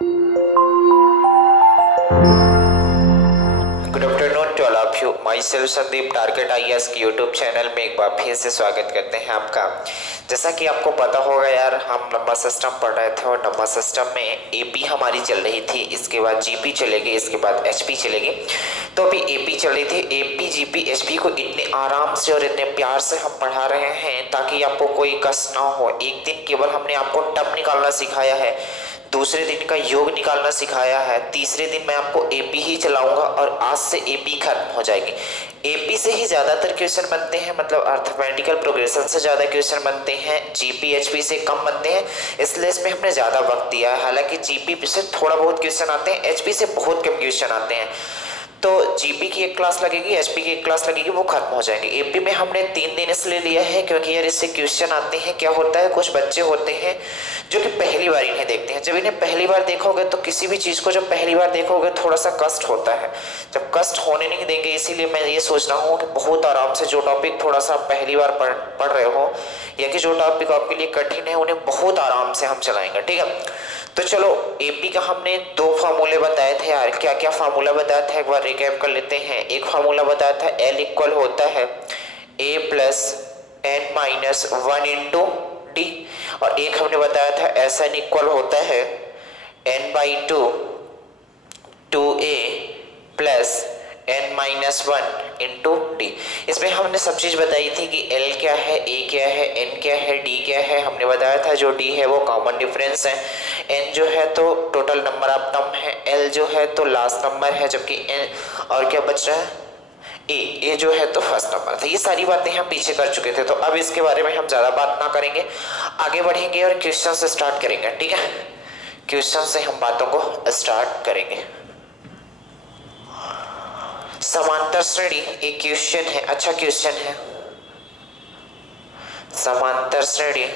Good afternoon to all of you. Myself Sandeep target IAS के YouTube channel में एक बार फिर से स्वागत करते हैं आपका। जैसा कि आपको पता होगा यार, हम नंबर सिस्टम पढ़ रहे थे और नंबर सिस्टम में एपी हमारी चल रही थी, इसके बाद जीपी चलेगी, इसके बाद एचपी चलेगी। तो अभी एपी चल रही थी। एपी जीपी एचपी को इतने आराम से और इतने प्यार से हम पढ़ा रहे हैं ताकि आपको कोई कष्ट ना हो। एक दिन केवल हमने आपको टर्म निकालना सिखाया है, दूसरे दिन का योग निकालना सिखाया है, तीसरे दिन मैं आपको एपी ही चलाऊंगा और आज से एपी खत्म हो जाएगी। एपी से ही ज़्यादातर क्वेश्चन बनते हैं, मतलब अर्थमेटिकल प्रोग्रेशन से ज़्यादा क्वेश्चन बनते हैं, जीपी एचपी से कम बनते हैं, इसलिए इसमें हमने ज़्यादा वक्त दिया है। हालांकि जीपी से थोड़ा बहुत क्वेश्चन आते हैं, एचपी से बहुत कम क्वेश्चन आते हैं। तो जीपी की एक क्लास लगेगी, एचपी की एक क्लास लगेगी, वो खत्म हो जाएंगे। एपी में हमने 3 दिन इसलिए लिया है क्योंकि यार इससे क्वेश्चन आते हैं। क्या होता है, कुछ बच्चे होते हैं जो कि पहली बार इन्हें देखते हैं। जब इन्हें पहली बार देखोगे तो किसी भी चीज़ को जब पहली बार देखोगे थोड़ा सा कष्ट होता है, जब कष्ट होने नहीं देंगे। इसीलिए मैं ये सोच रहा हूँ कि बहुत आराम से जो टॉपिक थोड़ा सा पहली बार पढ़ रहे हो या कि जो टॉपिक आपके लिए कठिन है उन्हें बहुत आराम से हम चलाएंगे, ठीक है। तो चलो, एपी का हमने 2 फार्मूले बताए थे यार। क्या क्या फार्मूला बताया था एक बार रिकैप कर लेते हैं। एक फार्मूला बताया था एल इक्वल होता है A plus N minus 1 into D, और एक हमने बताया था एस एन इक्वल होता है n by 2 a plus n minus 1 into d. इसमें हमने सब चीज बताई थी कि l क्या है, a क्या है, n क्या है, d क्या है। हमने बताया था जो d है वो कॉमन डिफरेंस है, n जो है तो टोटल नंबर ऑफ टर्म है, l जो है तो लास्ट नंबर है, जबकि n और क्या बच रहा है a जो है तो फर्स्ट नंबर था। ये सारी बातें हम पीछे कर चुके थे, तो अब इसके बारे में हम ज्यादा बात ना करेंगे, आगे बढ़ेंगे और क्वेश्चन से स्टार्ट करेंगे, ठीक है। क्वेश्चन से हम बातों को स्टार्ट करेंगे। समांतर श्रेणी एक क्वेश्चन है, अच्छा क्वेश्चन है। समांतर श्रेणी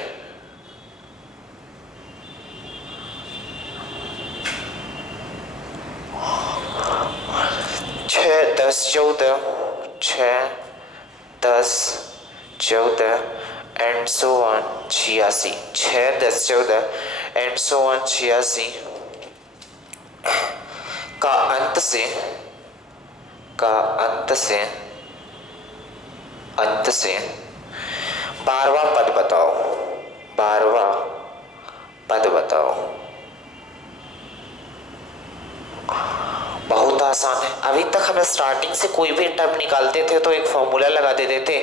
छः दस चौदह and so on 86, 6 10 14 and so on 86 का अंत से 12वां पद बताओ। 12वां पद बताओ। बहुत आसान है। अभी तक हम स्टार्टिंग से कोई भी टर्म निकालते थे तो एक फॉर्मूला लगा देते थे,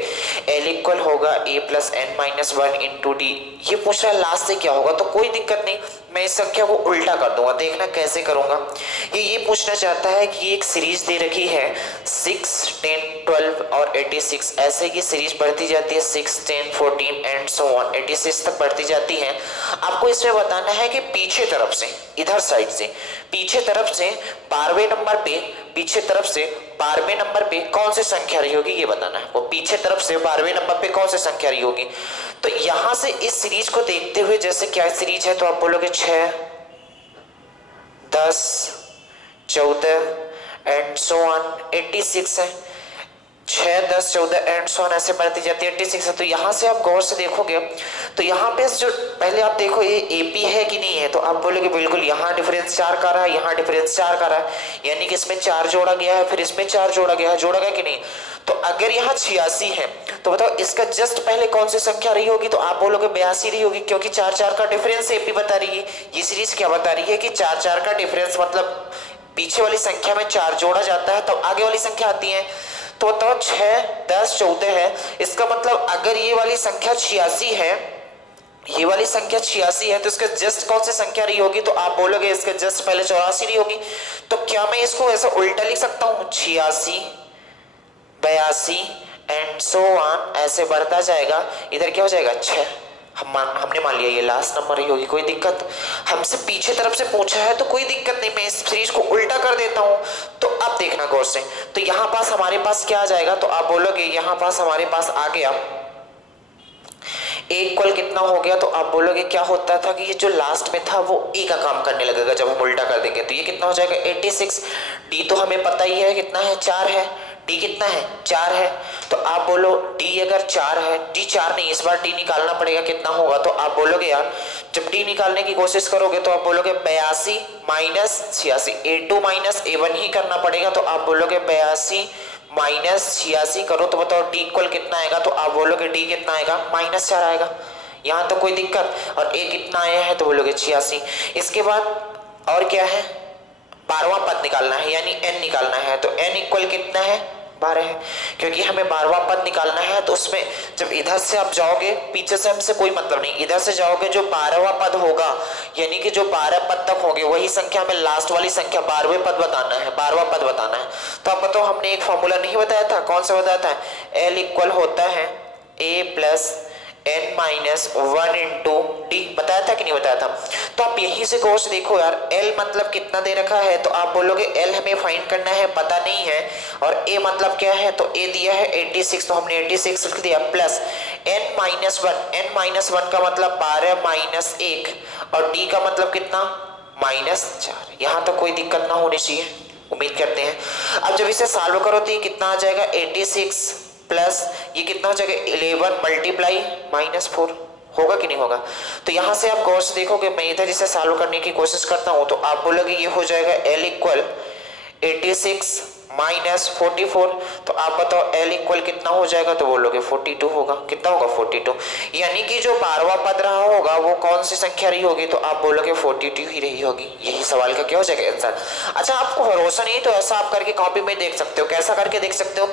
एल इक्वल होगा A plus N minus 1 into D. ये पूछ रहा है लास्ट से क्या होगा, तो कोई दिक्कत नहीं, मैं इस संख्या को उल्टा कर दूंगा, देखना कैसे करूंगा। ये पूछना चाहता है कि एक सीरीज दे रखी है 6 10 12 और 86, ऐसे की सीरीज बढ़ती जाती है 6 10 14 एंड सो ऑन 86 तक बढ़ती जाती है। आपको इसमें बताना है कि पीछे तरफ से, इधर साइड से पीछे तरफ से 12वें नंबर पे कौन सी संख्या रही होगी, ये बताना है। वो पीछे तरफ से 12वें नंबर पे कौन सी संख्या रही होगी। तो यहां से इस सीरीज को देखते हुए, जैसे क्या सीरीज है, तो आप बोलोगे 6 10 14 एंड सो ऑन 86 है। 6 10 14 एंड सो ऑन ऐसे बढ़ती जाती है 86 है। तो यहाँ से आप गौर से देखोगे तो यहाँ पे जो पहले आप देखो ये एपी है कि नहीं है, तो आप बोलोगे बिल्कुल, यहाँ डिफरेंस 4 का रहा है, यहाँ डिफरेंस 4 का रहा है, यानी कि इसमें 4 जोड़ा गया है, फिर इसमें 4 जोड़ा गया है, जोड़ा गया कि नहीं। तो अगर यहाँ 86 है तो बताओ इसका जस्ट पहले कौन सी संख्या रही होगी, तो आप बोलोगे 82 रही होगी, क्योंकि 4 4 का डिफरेंस एपी बता रही है। ये सीरीज क्या बता रही है कि 4 4 का डिफरेंस, मतलब पीछे वाली संख्या में 4 जोड़ा जाता है तो आगे वाली संख्या आती है। तो बताओ 6 10 14 है, इसका मतलब अगर ये वाली संख्या 86 है, ये वाली संख्या 86 है, तो इसका जस्ट कौन सी संख्या रही होगी, तो आप बोलोगे इसके जस्ट पहले 84 रही होगी। तो क्या मैं इसको ऐसा उल्टा लिख सकता हूँ, 86 82 एंड सो ऑन ऐसे बढ़ता जाएगा। इधर क्या हो जाएगा 6, हमने मान लिया ये लास्ट नंबर ही होगी, कोई दिक्कत। हमसे पीछे तरफ से पूछा है तो कोई दिक्कत नहीं, मैं इस सीरीज को उल्टा कर देता हूं। तो अब देखना गौर से, तो यहां पास हमारे पास क्या आ जाएगा, तो आप बोलोगे यहां पास हमारे पास आ गया ए इक्वल कितना हो गया, तो आप बोलोगे क्या होता था कि ये जो लास्ट में था वो ए का काम करने लगेगा जब हम उल्टा कर देंगे। तो ये कितना हो जाएगा 86। डी तो हमें पता ही है कितना है, 4 है, डी कितना है 4 है। तो आप बोलो डी अगर 4 है, डी 4 नहीं, इस बार डी निकालना पड़ेगा कितना होगा। तो आप बोलोगे यार जब डी निकालने की कोशिश करोगे तो आप बोलोगे 82 माइनस 86, A2 माइनस A1 ही करना पड़ेगा। तो आप बोलोगे 82 माइनस 86 करो तो बताओ डी इक्वल कितना आएगा। तो आप बोलोगे डी कितना आएगा -4 आएगा। यहाँ तो कोई दिक्कत। और ए कितना आया है तो बोलोगे 86। इसके बाद और क्या है, 12वां पद निकालना है यानी n निकालना है। तो n इक्वल कितना है 12 है, क्योंकि हमें 12वां पद निकालना है। तो उसमें जब इधर से आप जाओगे, पीछे से हमसे कोई मतलब नहीं, इधर से जाओगे जो 12वां पद होगा यानी कि जो 12 पद तक होंगे वही संख्या हमें लास्ट वाली संख्या 12वें पद बताना है, 12वां पद बताना है। तो आप बताओ हमने एक फॉर्मूला नहीं बताया था, कौन सा बताया था, L इक्वल होता है A plus n minus 1 into D, बताया था कि नहीं बताया था। तो आप यहीं से कोर्स देखो यार, L मतलब कितना दे रखा है। तो आप बोलोगे L हमें फाइंड करना है, पता नहीं है। और A मतलब क्या है, तो A दिया है 86, तो हमने 86 लिख दिया plus n minus 1, n minus 1 का मतलब 12 माइनस 1 और D का मतलब कितना -4। यहाँ तो कोई दिक्कत ना होनी चाहिए, उम्मीद करते हैं। अब जब इसे सॉल्व करो तो ये कितना आ जाएगा 86 प्लस ये कितना हो जाएगा 11 मल्टीप्लाई -4, होगा कि नहीं होगा। तो यहां से आप गौर से देखोगे, मैं इधर इसे सॉल्व करने की कोशिश करता हूं तो आप बोलोगे ये हो जाएगा L इक्वल 86 माइनस 44। तो आप बताओ L इक्वल कितना हो जाएगा, तो बोलोगे 42 होगा। कितना होगा 42, यानी कि जो 12वां पद रहा होगा वो कौन सी संख्या रही होगी, तो आप बोलोगे 42 ही रही होगी। यही सवाल का क्या हो जाएगा आंसर। अच्छा आपको भरोसा नहीं तो ऐसा आप करके कॉपी में देख सकते हो। कैसा करके देख सकते हो,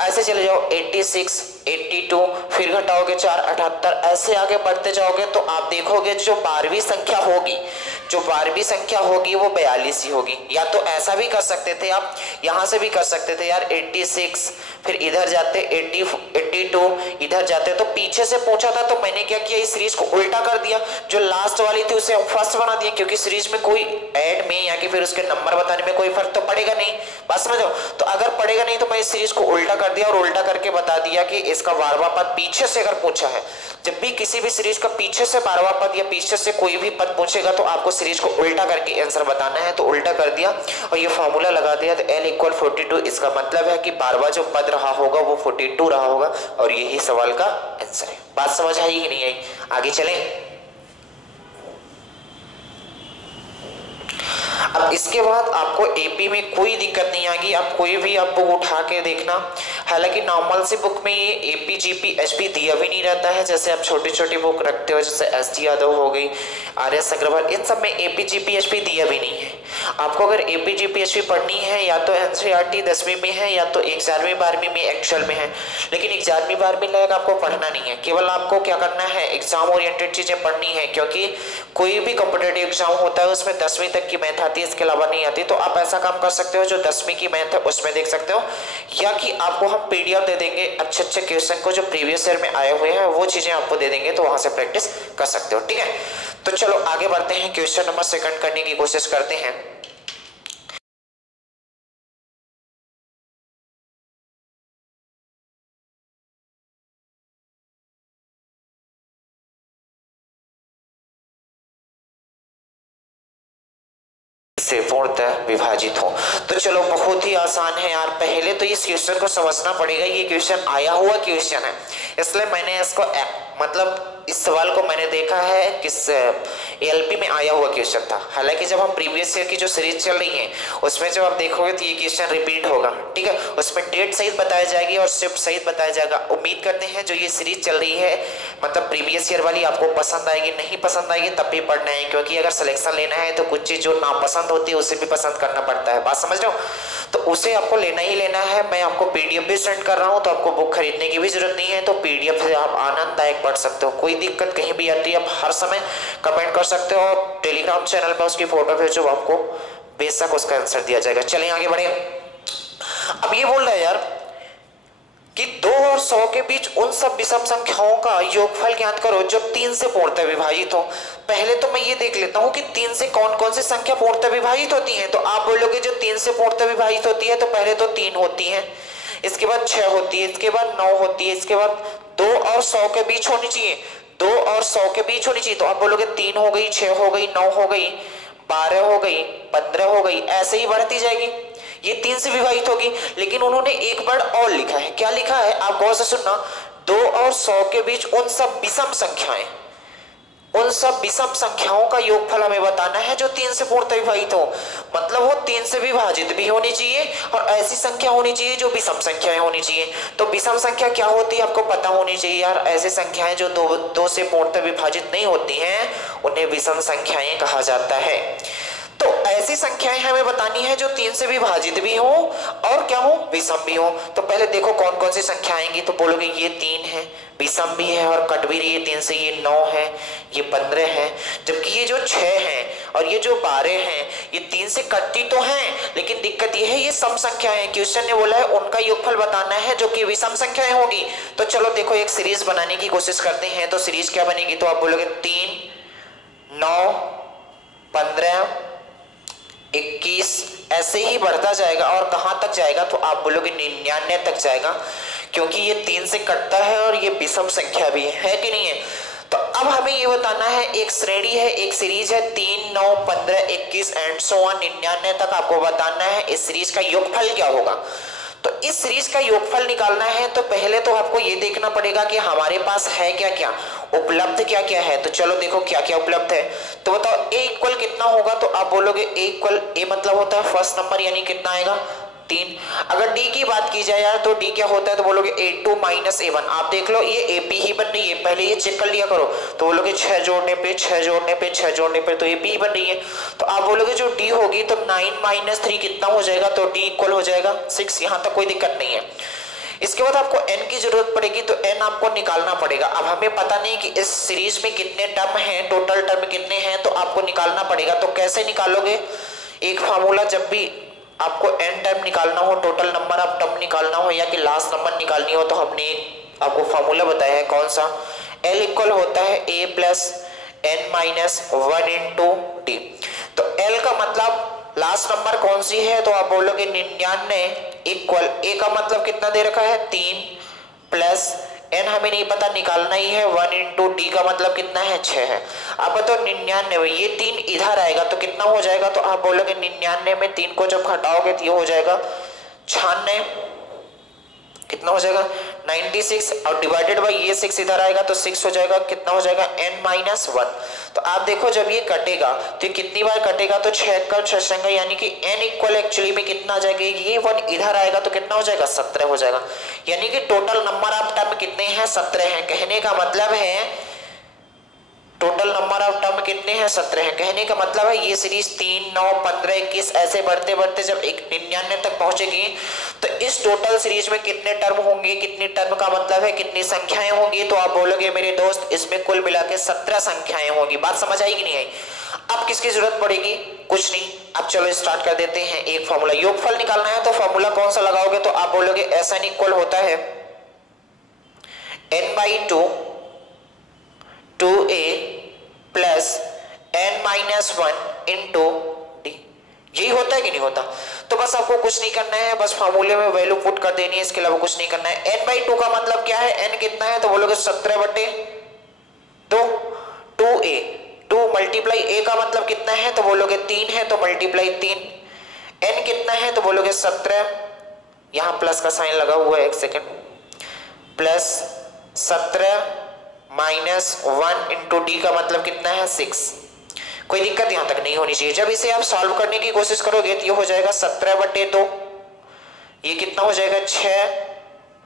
ऐसे चले जाओ 86 82 फिर घटाओगे 4 78, ऐसे आगे बढ़ते जाओगे तो आप देखोगे जो 12वीं संख्या होगी, जो 12वीं संख्या होगी वो 42 ही होगी। या तो ऐसा भी कर सकते थे आप, यहां से भी कर सकते थे यार 86 फिर इधर जाते 82 इधर जाते। तो पीछे से पूछा था तो मैंने क्या किया, इस सीरीज को उल्टा कर दिया, जो लास्ट वाली थी उसे फर्स्ट बना दिया, क्योंकि सीरीज में कोई ऐड में या कि फिर उसके नंबर बताने में कोई फर्क तो पड़ेगा नहीं, बात समझो। तो अगर पड़ेगा नहीं तो मैं इस सीरीज को उल्टा कर दिया और उल्टा करके बता दिया कि इसका 12वां पद पीछे से अगर पूछा है, जब भी किसी भी सीरीज का पीछे से 12वां पद या पीछे से कोई भी पद पूछेगा तो आपको सीरीज को उल्टा करके आंसर बताना है। तो उल्टा कर दिया और ये फॉर्मूला लगा दिया। तो L इक्वल 42, इसका मतलब है कि 12वां जो पद रहा होगा वो 42 रहा होगा और यही सवाल का आंसर है। बात समझ आई कि नहीं आई, आगे चलें। अब इसके बाद आपको एपी में कोई दिक्कत नहीं आएगी, आप कोई भी आप बुक उठा के देखना। हालांकि नॉर्मल सी बुक में ये एपी जीपी एचपी दिया भी नहीं रहता है, जैसे आप छोटी छोटी बुक रखते हो जैसे एसटी यादव हो गई, आर.एस. अग्रवाल, इन सब में एपी जीपी एचपी दिया भी नहीं है। आपको अगर एपी जीपी एचपी पढ़नी है या तो एनसीईआरटी 10वीं में है या तो 11वीं 12वीं में एक्चुअल में है, लेकिन 11वीं 12वीं लायक आपको पढ़ना नहीं है। केवल आपको क्या करना है, एग्जाम ओरिएंटेड चीजें पढ़नी है, क्योंकि कोई भी कॉम्पिटिटिव एग्जाम होता है उसमें 10वीं तक की मैथ आती है, इसके अलावा नहीं आती। तो आप ऐसा काम कर सकते हो, जो 10वीं की मैथ है उसमें देख सकते हो, या कि आपको हम पीडीएफ दे देंगे अच्छे अच्छे क्वेश्चन को जो प्रीवियस ईयर में आए हुए हैं, वो चीजें आपको दे देंगे, तो वहां से प्रैक्टिस कर सकते हो। ठीक है, तो चलो आगे बढ़ते हैं, क्वेश्चन नंबर 2 करने की कोशिश करते हैं। से पूर्णतः विभाजित हो। तो चलो बहुत ही आसान है यार, पहले तो इस क्वेश्चन को समझना पड़ेगा। ये क्वेश्चन आया हुआ क्वेश्चन है, इसलिए मैंने इसको मतलब इस सवाल को मैंने देखा है किस एलपी में आया हुआ क्वेश्चन था। हालांकि जब हम प्रीवियस ईयर की जो सीरीज चल रही है उसमें जब आप देखोगे तो ये क्वेश्चन रिपीट होगा। ठीक है, उसमें डेट सहित बताया जाएगी और शिफ्ट सहित बताया जाएगा। उम्मीद करते हैं जो ये सीरीज चल रही है मतलब प्रीवियस ईयर वाली आपको पसंद आएगी। नहीं पसंद आएगी तब भी पढ़ना है, क्योंकि अगर सिलेक्शन लेना है तो कुछ चीज जो नापसंद होती है उसे भी पसंद करना पड़ता है। बात समझ रहे हो, तो उसे आपको लेना ही लेना है। मैं आपको पीडीएफ भी सेंड कर रहा हूँ, तो आपको बुक खरीदने की भी जरूरत नहीं है, तो पीडीएफ से आप आनंददायक पढ़ सकते हो। कोई दिक्कत कहीं भी आती है आप हर समय कमेंट कर सकते हो, और टेलीग्राम चैनल पर उसकी फोटो भेजो, आपको बेशक उसका आंसर दिया जाएगा। चलिए आगे बढ़े। अब ये बोल रहा है यार कि 2 और 100 के बीच उन सब विषम संख्याओं का योगफल ज्ञात करो जो 3 से पूर्णतः विभाजित हो। पहले तो मैं ये देख लेता हूं कि 3 से कौन कौन सी संख्या पूर्णतः विभाजित होती है। तो आप बोलोगे जो 3 से पूर्णतः विभाजित होती है, तो पहले तो 3 होती है, इसके बाद 6 होती है, इसके बाद 9 होती है, इसके बाद 2 और 100 के बीच होनी चाहिए, 2 और 100 के बीच होनी चाहिए। तो आप बोलोगे 3 हो गई, 6 हो गई, 9 हो गई, 12 हो गई, 15 हो गई, ऐसे ही बढ़ती जाएगी। ये 3 से विभाजित होगी। लेकिन उन्होंने एक वर्ड और लिखा है, क्या लिखा है आप गौर से सुनना, 2 और 100 के बीच उन सब विषम संख्याएं, उन सब विषम संख्याओं का योगफल हमें बताना है जो 3 से पूर्णतः विभाजित हो। मतलब वो 3 से विभाजित भी होनी चाहिए और ऐसी संख्या होनी चाहिए जो विषम संख्याएं होनी चाहिए। तो विषम संख्या क्या होती है आपको पता होनी चाहिए यार। ऐसी संख्याएं जो दो से पूर्णतः विभाजित नहीं होती हैं उन्हें विषम संख्याएं कहा जाता है। तो ऐसी संख्याएं हमें बतानी है जो 3 से विभाजित भी हो और क्या हो, विषम भी हो। तो पहले देखो कौन कौन सी संख्या आएंगी। तो बोलोगे ये 3 है, विषम भी है और कट भी रही है 3 से, ये 9 है, ये 15 है। जबकि ये जो 6 है और ये जो 12 है ये 3 से कटती तो हैं, लेकिन दिक्कत ये है ये सम संख्या है। क्वेश्चन ने बोला है उनका योगफल बताना है जो कि विषम संख्याएं होगी। तो चलो देखो एक सीरीज बनाने की कोशिश करते हैं। तो सीरीज क्या बनेगी, तो आप बोलोगे 3, 9, 15, 21 ऐसे ही बढ़ता जाएगा और कहां तक जाएगा, तो आप बोलोगे 99 तक जाएगा, क्योंकि ये 3 से कटता है और ये विषम संख्या भी है कि नहीं है। तो अब हमें ये बताना है, एक श्रेणी है, एक सीरीज है 3, 9, 15, 21 एंड सो ऑन 99 तक आपको बताना है इस सीरीज का योगफल क्या होगा। तो इस सीरीज का योगफल निकालना है तो पहले तो आपको ये देखना पड़ेगा कि हमारे पास है क्या क्या, उपलब्ध क्या क्या है। तो चलो देखो क्या क्या उपलब्ध है। तो बताओ a इक्वल कितना होगा, तो आप बोलोगे a इक्वल, a मतलब होता है फर्स्ट नंबर यानी कितना आएगा 3। अगर d की बात की जाए यार तो d क्या होता है, तो बोलोगे a2 माइनस a1। आप देख लो ये AP ही बन रही है, पहले ये चेक कर लिया करो। तो बोलोगे 6 जोड़ने पे 6 जोड़ने पे 6 जोड़ने पे तो AP ही बन रही है। तो आप बोलोगे जो d होगी तो 9 माइनस 3 कितना हो जाएगा, तो d इक्वल हो जाएगा 6। यहाँ तक कोई दिक्कत नहीं है। इसके बाद आपको n की जरूरत पड़ेगी, तो n आपको निकालना पड़ेगा। अब हमें पता नहीं कि इस सीरीज में कितने टर्म हैं, टोटल टर्म कितने हैं, तो आपको निकालना पड़ेगा। तो कैसे निकालोगे, एक फार्मूला, जब भी आपको n टर्म निकालना हो, टोटल नंबर ऑफ टर्म निकालना हो या कि लास्ट नंबर निकालनी हो, तो हमने आपको फार्मूला बताया है कौन सा, L इक्वल होता है a plus n minus 1 into D. तो L का मतलब लास्ट नंबर कौन सी है, तो आप बोलोगे 99 इक्वल a का मतलब कितना दे रखा है 3 प्लस n हमें नहीं पता निकालना ही है 1 इंटू डी का मतलब कितना है 6 है। अब तो 99 ये 3 इधर आएगा तो कितना हो जाएगा, तो आप बोलोगे 99 में 3 को जब घटाओगे तो ये हो जाएगा 96, कितना हो जाएगा 96 और डिवाइडेड बाय ये 6 इधर आएगा तो 6 हो जाएगा, कितना हो जाएगा n माइनस 1। तो आप देखो जब ये कटेगा तो ये कितनी बार कटेगा, तो 6 का 6 संख्या यानी कि n इक्वल एक्चुअली में कितना आ जाएगा, ये 1 इधर आएगा तो कितना हो जाएगा 17 हो जाएगा। यानी कि टोटल नंबर ऑफ टर्म कितने हैं 17 हैं। कहने का मतलब है टोटल नंबर ऑफ टर्म कितने हैं 17 है। कहने का मतलब है ये सीरीज 3, 9, 15, 21 ऐसे बढ़ते बढ़ते जब 99 तक पहुंचेगी तो इस टोटल सीरीज में कितने टर्म होंगे, कितनी टर्म का मतलब है कितनी संख्याएं होंगी, तो आप बोलोगे मेरे दोस्त इसमें कुल मिला के 17 संख्याएं होंगी। बात समझ आई कि नहीं आई। अब किसकी जरूरत पड़ेगी, कुछ नहीं। अब चलो स्टार्ट कर देते हैं। एक फॉर्मूला, योगफल निकालना है तो फॉर्मूला कौन सा लगाओगे, तो आप बोलोगे SN इक्वल होता है n/2 2a plus n minus 1 into D. यही होता है कि नहीं होता। तो बस आपको कुछ नहीं करना है, बस फार्मूले में वैल्यू पुट कर देनी है, इसके अलावा कुछ नहीं करना है। n/2 का मतलब क्या है, n कितना है, तो बोलोगे 17/2 2a, 2 मल्टीप्लाई a का मतलब कितना है, तो बोलोगे 3 है तो मल्टीप्लाई 3। n कितना है, तो बोलोगे 17, यहां प्लस का साइन लगा हुआ है, एक second, plus 17 minus 1 into D का मतलब कितना है 6। कोई दिक्कत यहां तक नहीं होनी चाहिए। जब इसे आप सॉल्व करने की कोशिश करोगे तो ये हो जाएगा 17/2, ये कितना हो जाएगा 6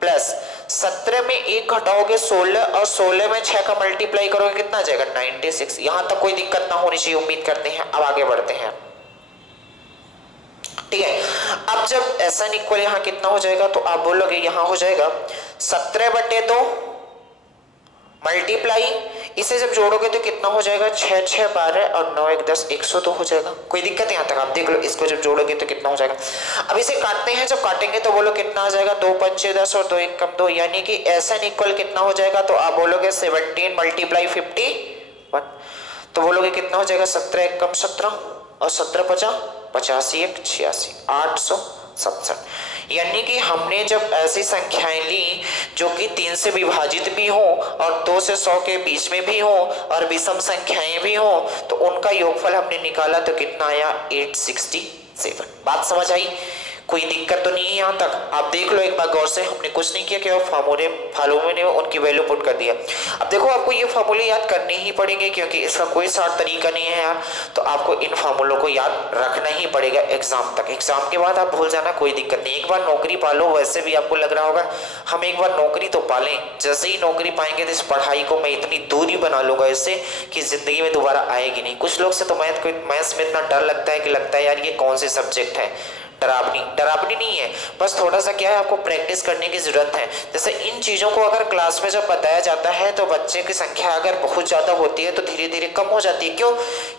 प्लस 17 में 1 घटाओगे 16 और 16 में 6 का मल्टीप्लाई करोगे कितना आ जाएगा 96। यहां तक कोई दिक्कत ना होनी चाहिए, उम्मीद करते हैं। अब आगे बढ़ते हैं, ठीक है। अब जब SN इक्वल यहां कितना हो जाएगा, तो आप बोलोगे यहां हो जाएगा 17/2 मल्टीप्लाई, इसे जब जोड़ोगे तो कितना हो जाएगा 6 6 12 और 9 1 10 100 तो हो जाएगा। कोई दिक्कत यहां तक, आप देख लो। इसको जब जोड़ोगे तो कितना हो जाएगा। अब इसे काटते हैं, जब काटेंगे तो बोलो कितना आ जाएगा 2 5 6 10 और 2 1 कम 2, यानी कि SN इक्वल कितना हो जाएगा, तो आप बोलोगे 17 मल्टीप्लाई 51, तो बोलोगे कितना हो जाएगा 17 1 कम 17 और 17 50 85 1 86 867। यानी कि हमने जब ऐसी संख्याएं ली जो कि 3 से विभाजित भी हो और 2 से 100 के बीच में भी हो और विषम संख्याएं भी हो, तो उनका योगफल हमने निकाला तो कितना आया 867। बात समझ आई। कोई दिक्कत तो नहीं है यहाँ तक? आप देख लो एक बार गौर से, हमने कुछ नहीं किया, केवल फार्मूले में उनकी वैल्यू पुट कर दिया। अब देखो आपको ये फार्मूले याद करने ही पड़ेंगे क्योंकि इसका कोई शॉर्ट तरीका नहीं है यार, तो आपको इन फार्मूलों को याद रखना ही पड़ेगा एग्जाम तक। एग्जाम के बाद आप भूल जाना कोई दिक्कत नहीं, एक बार नौकरी पालो। वैसे भी आपको लग रहा होगा हम एक बार नौकरी तो पालें, जैसे ही नौकरी पाएंगे तो इस पढ़ाई को मैं इतनी दूरी बना लूंगा इससे कि जिंदगी में दोबारा आएगी नहीं। कुछ लोग से तो मैथ्स में इतना डर लगता है कि लगता है यार ये कौन से सब्जेक्ट है। डरावनी नहीं है, बस थोड़ा सा क्या है आपको प्रैक्टिस करने की जरूरत है। जैसे इन चीज़ों को अगर क्लास में जब बताया जाता है तो बच्चे की संख्या अगर बहुत ज़्यादा होती है तो धीरे धीरे कम हो जाती है। क्यों?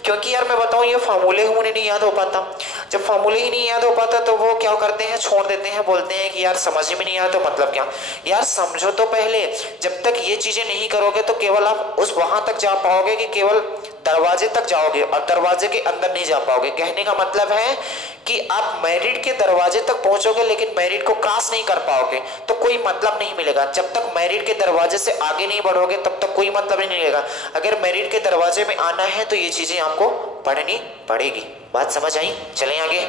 क्योंकि यार मैं बताऊँ ये फार्मूले उन्हें नहीं याद हो पाता। जब फार्मूले ही नहीं याद हो पाता तो वो क्या करते हैं, छोड़ देते हैं, बोलते हैं कि यार समझ में नहीं आया तो मतलब क्या। यार समझो तो पहले, जब तक ये चीज़ें नहीं करोगे तो केवल आप उस वहाँ तक जा पाओगे कि केवल दरवाजे तक जाओगे और दरवाजे के अंदर नहीं जा पाओगे। कहने का मतलब है कि आप मेरिट के दरवाजे तक पहुंचोगे लेकिन मेरिट को क्रॉस नहीं कर पाओगे तो कोई मतलब नहीं मिलेगा। जब तक मेरिट के दरवाजे से आगे नहीं बढ़ोगे तब तक कोई मतलब नहीं मिलेगा। अगर मेरिट के दरवाजे में आना है तो ये चीजें आपको पढ़नी पड़ेगी। बात समझ आई? चलें आगे।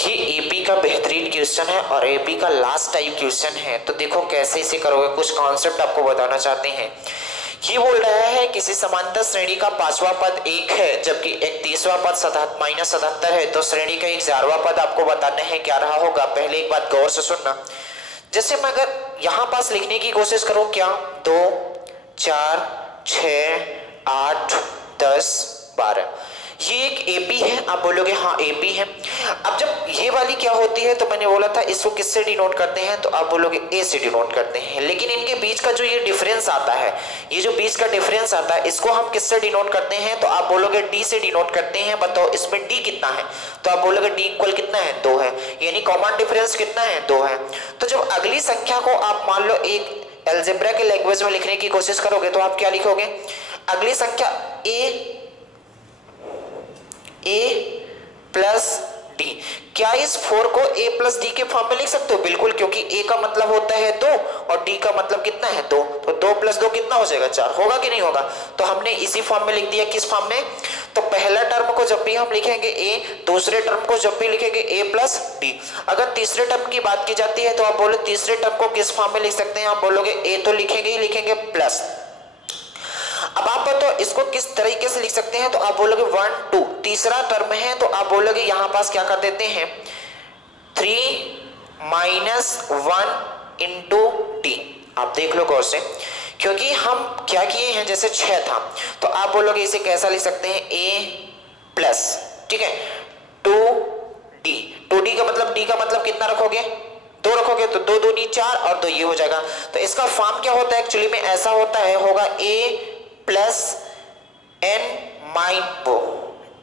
ये एपी का बेहतरीन क्वेश्चन है और एपी का लास्ट टाइप क्वेश्चन है, तो देखो कैसे इसे करोगे। कुछ कॉन्सेप्ट आपको बताना चाहते हैं। ये बोल रहा है किसी समांतर श्रेणी का 5वां पद 1 है जबकि एक 30वां पद -77 है, तो श्रेणी का 11वां पद आपको बताना है क्या रहा होगा। पहले एक बात गौर से सुनना, जैसे मैं अगर यहाँ पास लिखने की कोशिश करूं क्या 2 4 6 8 10 12, ये एक एपी है। आप बोलोगे हाँ एपी है। अब जब ये वाली क्या होती है तो मैंने बोला था इसको किससे डिनोट करते हैं, तो आप बोलोगे ए से डिनोट करते हैं। लेकिन इनके बीच का जो ये डिफरेंस आता है, ये जो बीच का डिफरेंस आता है इसको हम किससे डिनोट करते हैं, तो आप बोलोगे डी से डिनोट करते हैं। बताओ इसमें डी कितना है, तो आप बोलोगे डी इक्वल कितना है 2 है, यानी कॉमन डिफरेंस कितना है 2 है। तो जब अगली संख्या को आप मान लो एक अलजेब्रा के लैंग्वेज में लिखने की कोशिश करोगे तो आप क्या लिखोगे, अगली संख्या ए प्लस डी। क्या इस 4 को ए प्लस डी के फॉर्म में लिख सकते हो? बिल्कुल, क्योंकि ए का मतलब होता है 2 और डी का मतलब कितना है 2, तो 2 प्लस 2 कितना हो जाएगा 4, होगा कि नहीं होगा। तो हमने इसी फॉर्म में लिख दिया। किस फॉर्म में? तो पहला टर्म को जब भी हम लिखेंगे ए, दूसरे टर्म को जब भी लिखेंगे ए प्लस डी। अगर तीसरे टर्म की बात की जाती है तो आप बोलो तीसरे टर्म को किस फॉर्म में लिख सकते हैं, आप बोलोगे ए तो लिखेंगे ही लिखेंगे प्लस। अब आप बताओ इसको किस तरीके से लिख सकते हैं, तो आप बोलोगे 1 2, तीसरा टर्म है तो आप बोलोगे यहां पास क्या कर देते हैं 3 - 1 इंटू डी। आप देख लो गौर से, क्योंकि हम क्या किए हैं, जैसे 6 था तो आप बोलोगे इसे कैसा लिख सकते हैं ए प्लस, ठीक है 2d। 2d का मतलब d का मतलब कितना रखोगे 2 रखोगे, तो 2 दूनी 4 और 2 ये हो जाएगा। तो इसका फॉर्म क्या होता है, एक्चुअली में ऐसा होता है, होगा a plus n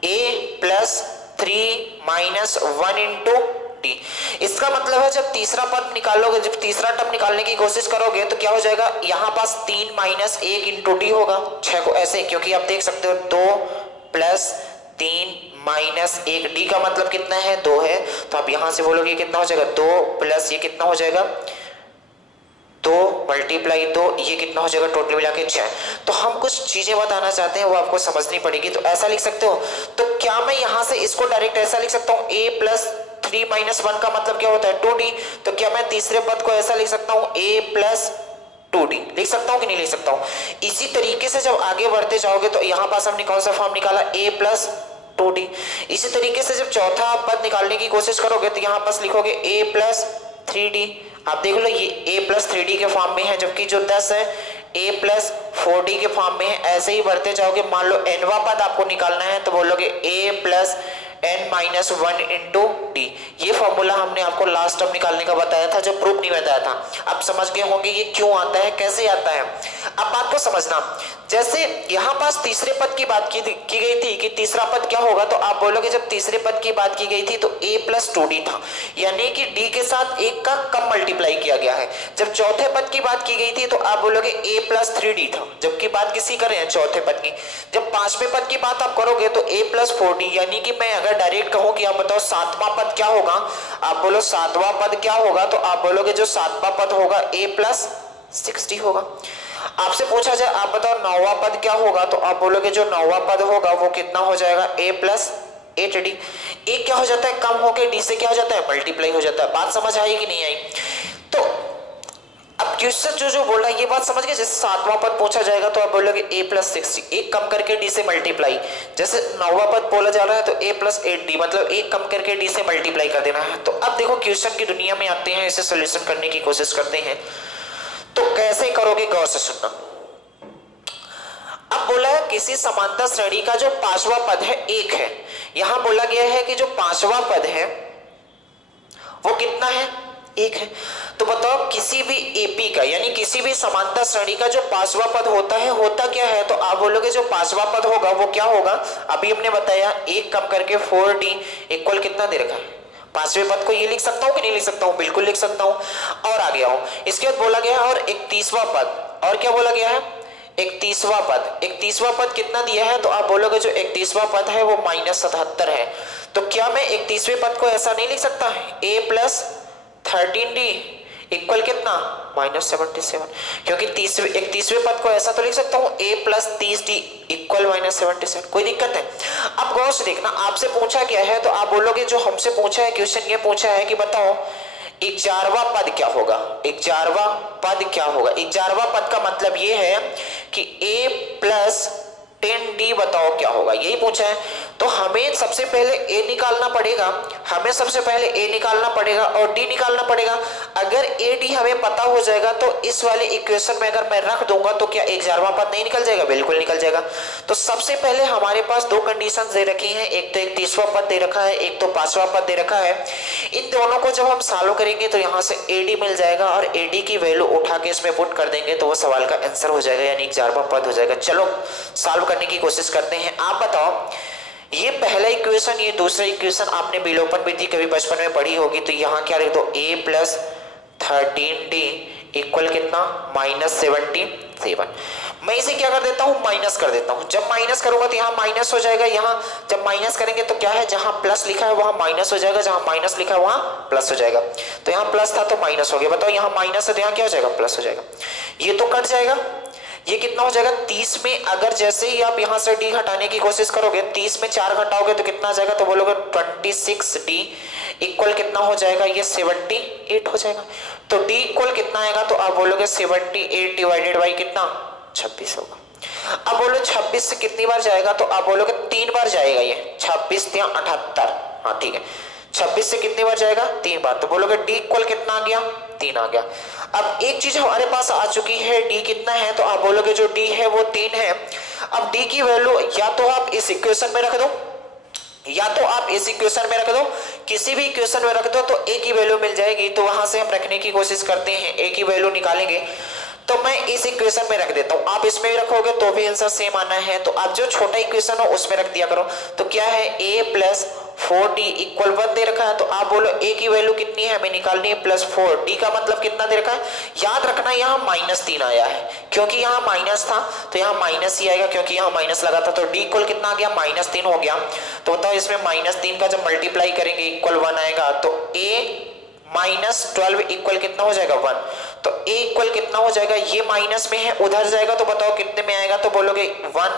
a plus 3 - 1 into D. इसका मतलब है जब तीसरा पद निकालोगे, जब तीसरा टर्म निकालने की कोशिश करोगे तो क्या हो जाएगा, यहां पास 3 - 1 इंटू डी होगा। 6 को ऐसे, क्योंकि आप देख सकते हो 2 प्लस 3 - 1, डी का मतलब कितना है 2 है, तो आप यहां से बोलोगे कितना हो जाएगा 2 प्लस ये कितना हो जाएगा 2 मल्टीप्लाई 2, ये कितना हो जाएगा टोटल मिला के 6। तो हम कुछ चीजें बताना चाहते हैं वो आपको समझनी पड़ेगी। तो ऐसा लिख सकते हो, तो क्या मैं यहां से इसको डायरेक्ट ऐसा लिख सकता हूं a प्लस 3 - 1 का मतलब क्या होता है 2d। तो क्या मैं तीसरे पद को ऐसा लिख सकता हूं a प्लस 2d, लिख सकता हूं कि नहीं लिख सकता हूं। इसी तरीके से जब आगे बढ़ते जाओगे तो यहां पास हमने कौन सा फॉर्म निकाला a प्लस 2d। इसी तरीके से जब चौथा पद निकालने की कोशिश करोगे तो यहां पास लिखोगे a प्लस 3d। आप देख लो ये a प्लस 3d के फॉर्म में है, जबकि जो 10 है a प्लस 4d के फॉर्म में है। ऐसे ही बढ़ते जाओगे, मान लो nवां पद आपको निकालना है तो बोलोगे a plus n - 1 into D. ये फॉर्मूला हमने आपको लास्ट टर्म निकालने का बताया था, जो प्रूफ नहीं बताया था। अब समझ गए होंगे ये क्यों आता है, कैसे आता है। अब बात को समझना, जैसे यहाँ पास तीसरे पद की बात की गई थी कि तीसरा पद क्या होगा, तो आप बोलोगे जब तीसरे पद की बात की गई थी तो a प्लस 2d था, यानी कि d के साथ 1 का कम मल्टीप्लाई किया गया है। जब चौथे पद की बात की गई थी तो आप बोलोगे a प्लस 3d था, हम, जबकि बात किसी कर रहे हैं चौथे पद की। जब पांचवें पद की बात आप करोगे तो a प्लस 4d, यानी कि मैं अगर डायरेक्ट कहूं कि आप बताओ सातवां पद क्या होगा, आप बोलो सातवां पद क्या होगा, तो आप बोलोगे जो सातवां पद होगा a प्लस 6d होगा। आपसे पूछा जाए आप बताओ नौवां पद क्या होगा, तो आप बोलोगे जो नौवां पद होगा वो कितना हो जाएगा, a प्लस 8d। ए क्या हो जाता है, कम होके डी से क्या हो जाता है, मल्टीप्लाई हो जाता है। बात समझ आई कि नहीं आई? तो अब क्वेश्चन जो बोल रहा है ये बात समझ गए। जैसे सातवां पद पूछा जाएगा तो आप बोलोगे a प्लस 60, एक कम करके d से मल्टीप्लाई। जैसे नौवां पद बोला जा रहा है तो a प्लस 8d, मतलब एक कम करके d से मल्टीप्लाई कर देना है। तो अब देखो क्वेश्चन की दुनिया में आते हैं, इसे सोल्यूशन करने की कोशिश करते हैं। तो कैसे करोगे, गौर से सुनना। अब बोला है किसी समांतर श्रेणी का जो पांचवा पद है एक है। यहां बोला गया है कि जो पांचवा पद है वो कितना है, एक है। तो बताओ किसी भी एपी का, यानी किसी भी समांतर श्रेणी का जो पांचवा पद होता है, होता क्या है, तो आप बोलोगे जो पांचवा पद होगा वो क्या होगा, अभी हमने बताया एक कम करके 4d इक्वल कितना दे रखा है। पांचवें पद को ये लिख सकता हूं कि नहीं लिख सकता हूं, बिल्कुल लिख सकता हूं। और आ गया हूं, इसके बाद बोला गया है और 31वां पद, और क्या बोला गया है, 31वां पद। 31वां पद कितना दिया है, तो आप बोलोगे जो 31वां पद है वो -77 है। तो क्या मैं 31वें पद को ऐसा नहीं लिख सकता, a प्लस 13d इक्वल कितना, -77, क्योंकि 31वें पद को ऐसा तो लिख सकता हूं a प्लस 30d इक्वल -77। कोई दिक्कत है? अब गौर से देखना, आपसे पूछा क्या है, तो आप बोलोगे जो हमसे पूछा है क्वेश्चन ये पूछा है कि बताओ 11वां पद क्या होगा। 11वां पद क्या होगा, 11वां पद का मतलब ये है कि a प्लस 10d बताओ क्या होगा, यही पूछा है। तो हमें सबसे पहले a निकालना पड़ेगा, हमें सबसे पहले a निकालना पड़ेगा और d निकालना पड़ेगा। अगर a d हमें पता हो जाएगा तो इस वाले इक्वेशन में अगर मैं रख दूंगा तो क्या 11वां पद नहीं निकल जाएगा, बिल्कुल निकल जाएगा। तो सबसे पहले हमारे पास दो कंडीशंस दे रखी हैं, एक तो 31वां पद दे रखा है, एक तो 5वां पद दे रखा है। इन दोनों को जब हम सॉल्व करेंगे तो यहाँ से ad मिल जाएगा और ad की वैल्यू उठा के इसमें पुट कर देंगे तो वो सवाल का आंसर हो जाएगा, यानी 11वां पद हो जाएगा। चलो सॉल्व करने की कोशिश करते हैं। आप बताओ ये पहला इक्वेशन, ये दूसरा इक्वेशन आपने विलोपन विधि कभी बचपन में पढ़ी होगी, तो यहाँ क्या लिख दो, a प्लस 13d इक्वल कितना, -77। मैं इसे क्या कर देता हूँ, माइनस कर देता हूँ। जब माइनस करूंगा तो यहाँ माइनस हो जाएगा, यहाँ जब माइनस करेंगे तो क्या है, जहां प्लस लिखा है वहां माइनस हो जाएगा, जहां माइनस लिखा है वहां प्लस हो जाएगा। तो यहाँ प्लस था तो माइनस हो गया। बताओ यहाँ माइनस है तो यहाँ क्या हो जाएगा, प्लस हो जाएगा। ये तो कट जाएगा, ये कितना हो जाएगा 30 में। अगर जैसे ही आप यहां से d घटाने की कोशिश करोगे, 30 में 4 घटाओगे तो कितना आ जाएगा, तो बोलोगे 26d इक्वल कितना हो जाएगा, ये 78 हो जाएगा। तो d इक्वल कितना आएगा, तो आप बोलोगे 78 डिवाइडेड बाई कितना, 26 होगा। अब बोलो 26 से कितनी बार जाएगा, तो आप बोलोगे 3 बार जाएगा ये, 26 या 78। हाँ ठीक है, 26 से कितनी बार जाएगा, 3 बार। तो बोलोगे d इक्वल कितना आ गया, 3 आ गया। अब एक चीज हमारे पास आ चुकी है, d कितना है, तो आप बोलोगे जो d है वो 3 है। अब d की वैल्यू या तो आप इस इक्वेशन में रख दो, या तो आप इस इक्वेशन में रख दो, किसी भी इक्वेशन में रख दो तो a की वैल्यू मिल जाएगी। तो वहां से हम रखने की कोशिश करते हैं, a की वैल्यू निकालेंगे। तो मैं इस इक्वेशन में रख देता हूं, आप इसमें भी रखोगे तो भी आंसर सेम आना है। तो आप जो छोटा इक्वेशन हो उसमें रख दिया करो। तो क्या है, a प्लस 4d इक्वल 1 दे रखा है। तो आप बोलो a की वैल्यू कितनी है, हमें निकालनी है +4, d का मतलब कितना दे रखा है। याद रखना यहाँ -3 आया है, क्योंकि यहाँ माइनस था तो यहाँ माइनस ही आएगा, क्योंकि यहाँ माइनस लगा था। तो d इक्वल कितना आ गया, -3 हो गया। तो बताओ इसमें -3 का जब मल्टीप्लाई करेंगे इक्वल 1 आएगा। तो a -12 इक्वल कितना हो जाएगा, 1। तो a इक्वल कितना हो जाएगा, ये माइनस में है, उधर जाएगा तो बताओ कितने में आएगा। तो बोलोगे 1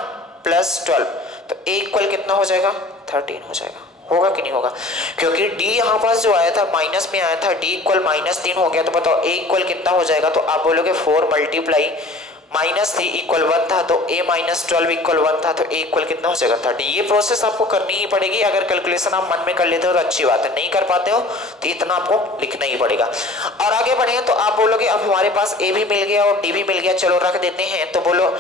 + 12। तो a इक्वल कितना हो जाएगा, 13 हो जाएगा। होगा कि नहीं होगा, क्योंकि d यहाँ पास जो आया था माइनस में आया था, d इक्वल -3 हो गया। तो बताओ a इक्वल कितना हो जाएगा। तो आप बोलोगे 4 × -3 इक्वल 1 था, तो a -12 इक्वल 1 था, तो a इक्वल कितना हो जाएगा, 30। ये प्रोसेस आपको करनी ही पड़ेगी। अगर कैलकुलेशन आप मन में कर लेते हो तो अच्छी बात है, नहीं कर पाते हो तो इतना आपको लिखना ही पड़ेगा। और आगे बढ़े तो आप बोलोगे अब हमारे पास a भी मिल गया और d भी मिल गया, चलो रख देते हैं। तो बोलो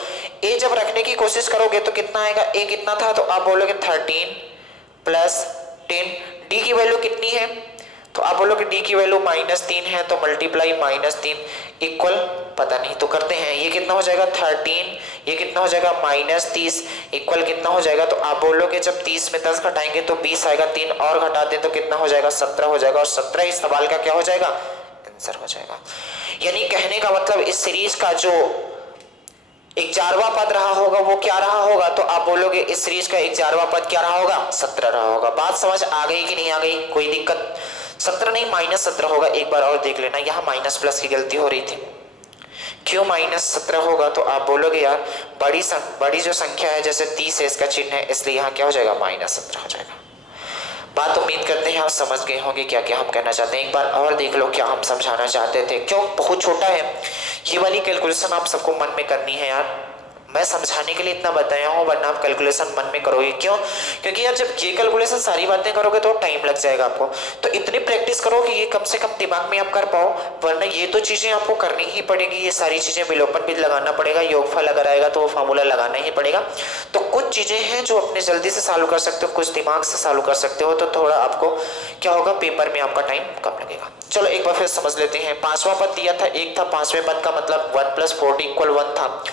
a जब रखने की कोशिश करोगे तो कितना आएगा, a कितना था, तो आप बोलोगे 13 + 10। d की वैल्यू कितनी है, तो आप बोलोगे d की वैल्यू -3 है, तो मल्टीप्लाई -3 इक्वल पता नहीं, तो करते हैं। ये कितना हो जाएगा 13, ये कितना हो जाएगा -30 इक्वल कितना हो जाएगा। तो आप बोलोगे जब 30 में 10 घटाएंगे तो 20 आएगा, 3 और घटा दें तो कितना हो जाएगा, 17 हो जाएगा। और 17 इस सवाल का क्या हो जाएगा, आंसर हो जाएगा। यानी कहने का मतलब इस सीरीज का जो 11वां पद रहा होगा वो क्या रहा होगा, तो आप बोलोगे इस सीरीज का 11वां पद क्या रहा होगा, 17 रहा होगा। बात समझ आ गई कि नहीं आ गई, कोई दिक्कत? 17 नहीं -17 होगा, एक बार और देख लेना, यहाँ माइनस प्लस की गलती हो रही थी। क्यों -17 होगा, तो आप बोलोगे यार बड़ी जो संख्या है जैसे 30 है, इसका चिन्ह है, इसलिए यहाँ क्या हो जाएगा, -17 हो जाएगा। बात उम्मीद करते हैं आप समझ गए होंगे क्या क्या हम कहना चाहते हैं। एक बार और देख लो क्या हम समझाना चाहते थे, क्यों बहुत छोटा है ये वाली कैलकुलेशन, आप सबको मन में करनी है यार। मैं समझाने के लिए इतना बताया हूँ, वरना आप कैलकुलेशन मन में करोगे क्यों, क्योंकि यार जब ये कैलकुलेशन सारी बातें करोगे तो टाइम लग जाएगा आपको। तो इतनी प्रैक्टिस करो कि ये कम से कम दिमाग में आप कर पाओ, वरना ये तो चीज़ें आपको करनी ही पड़ेगी। ये सारी चीज़ें विलोपन भी लगाना पड़ेगा, योगफल अगर आएगा तो वो फार्मूला लगाना ही पड़ेगा। तो कुछ चीज़ें हैं जो अपने जल्दी से सॉल्व कर सकते हो, कुछ दिमाग से सॉल्व कर सकते हो, तो थोड़ा आपको क्या होगा, पेपर में आपका टाइम कम लगेगा। चलो एक बार फिर समझ लेते हैं। 5वां पद दिया था 1 था, 5वें पद का मतलब 1 + 40 = 1 था।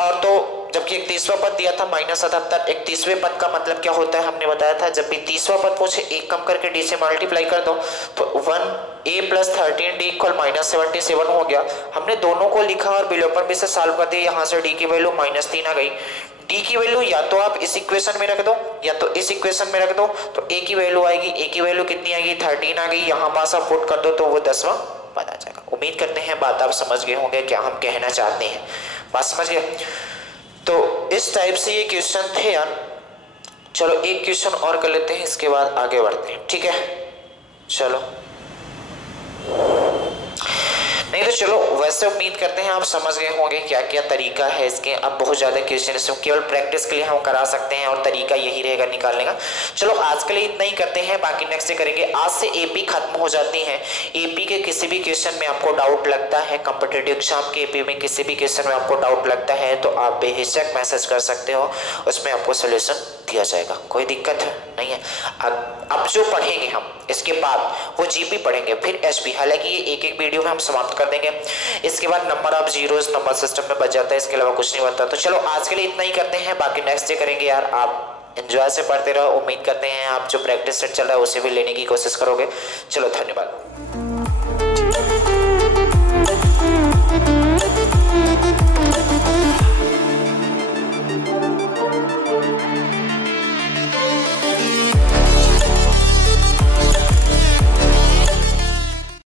और तो जबकि 31वां पद दिया था -77, 31वें पद का मतलब क्या होता है हमने बताया था, जब भी 30वां पद पूछे 1 कम करके d से मल्टीप्लाई कर दो तो 1a + 13d = -77 हो गया। हमने दोनों को लिखा और विलोपन भी से सॉल्व कर दिया, यहाँ से d की वैल्यू -3 आ गई। d की वैल्यू या तो आप इस इक्वेशन में रख दो या तो इस इक्वेशन में रख दो, तो a की वैल्यू आएगी, a की वैल्यू कितनी आएगी, 13 आ गई। यहाँ पास आप पुट कर दो तो वो 10वां पद आ जाएगा। उम्मीद करते हैं बात आप समझ गए होंगे क्या हम कहना चाहते हैं, बात समझ गए। तो इस टाइप से ये क्वेश्चन थे यार। चलो एक क्वेश्चन और कर लेते हैं, इसके बाद आगे बढ़ते हैं, ठीक है। चलो नहीं तो चलो, वैसे उम्मीद करते हैं आप समझ गए होंगे क्या क्या तरीका है इसके। अब बहुत ज़्यादा क्वेश्चन इसमें केवल प्रैक्टिस के लिए हम करा सकते हैं और तरीका यही रहेगा निकालने का। चलो आज के लिए इतना ही करते हैं, बाकी नेक्स्ट डे करेंगे। आज से एपी खत्म हो जाती है। एपी के किसी भी क्वेश्चन में आपको डाउट लगता है, कॉम्पिटिटिव एग्जाम के एपी में किसी भी क्वेश्चन में आपको डाउट लगता है तो आप बेहिचक मैसेज कर सकते हो, उसमें आपको सोल्यूशन दिया जाएगा, कोई दिक्कत नहीं है। अब जो पढ़ेंगे हम इसके बाद वो जीपी पढ़ेंगे, फिर एचपी। हालांकि ये एक एक वीडियो में हम समाप्त कर देंगे। इसके बाद number of zeros number system में बच जाता है, इसके अलावा कुछ नहीं बनता। तो चलो आज के लिए इतना ही करते हैं, बाकी नेक्स्ट डे करेंगे यार। आप एंजॉय से पढ़ते रहो, उम्मीद करते हैं आप जो प्रैक्टिस सेट चल रहा है उसे भी लेने की कोशिश करोगे। चलो धन्यवाद।